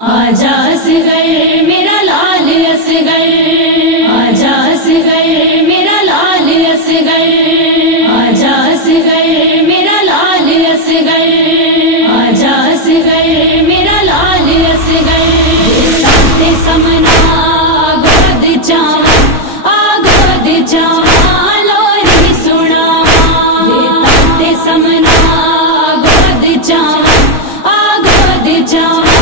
आजा असगर मेरा लाल असगर, आजा असगर मेरा लाल असगर, आजा असगर मेरा लाल असगर, आजा असगर मेरा लाल असगर। ताते समना गोद चावा, आ गोद चावा लोरी सुनावा। ताते समना गोद चावा, आ गोद चावा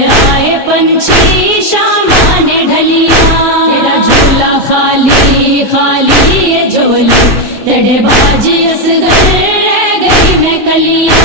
आए पंछी शामा ने ढलिया। तेरा झूला खाली खाली ये झोली, तेरे बाजी असगर रह गई मैं कलिया।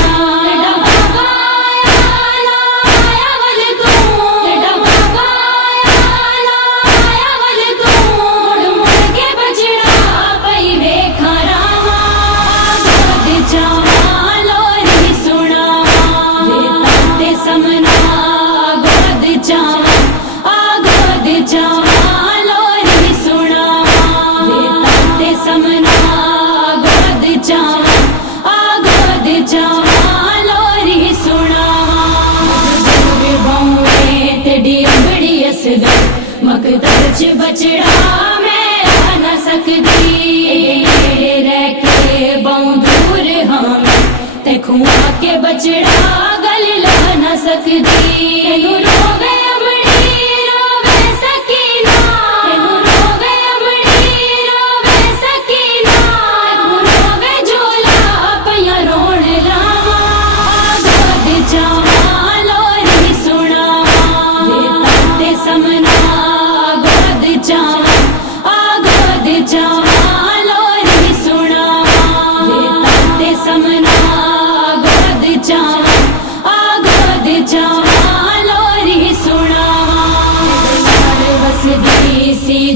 मकदर च बचड़ा मैं आ न सकती, रह के बहु दूर हाँ ते खुआ के बचड़ा गल ला न सकती। रोवे अमड़ी रोवे सकीना, रोवे अमड़ी रोवे सकीना, रोवे झोला पिया रोण लावा। गोद चावा लोरी सुनावा, ताते समना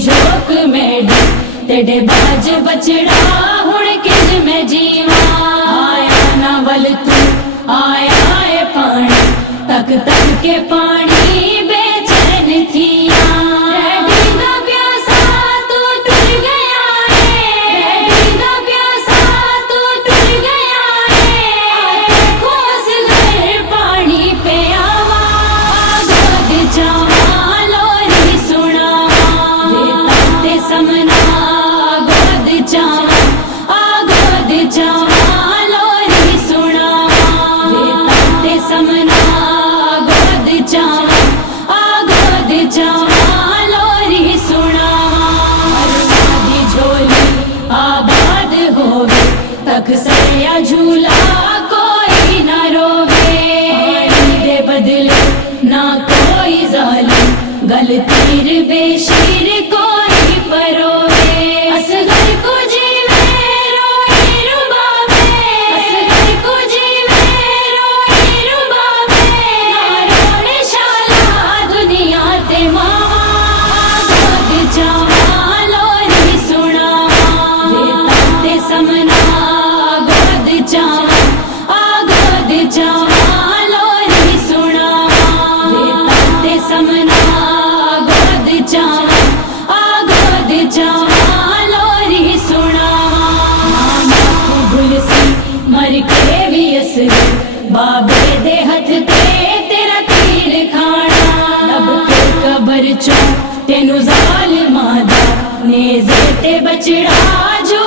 झोंक में तेरे बाज बचड़ा हुण किज में जीवा। आया ना वल तू आया है पानी, तक तक के पानी बेचैन थिया। सया झूला कोई न रोवे, दे बदले ना कोई जालिम, गल तीर बेशीर कोई परोवे। असगर को जीवे रोई रुबावे, असगर को जीवे रोई रुबावे, ना रोने शाला दुनिया ते मावा। गोद चावा लोरी सुनावा, ताते समना बाबे दे हथ ते तेरा तीर खाना। लब के कबर चो तेनू जालिमां दा नेज़े ते बचड़ा जो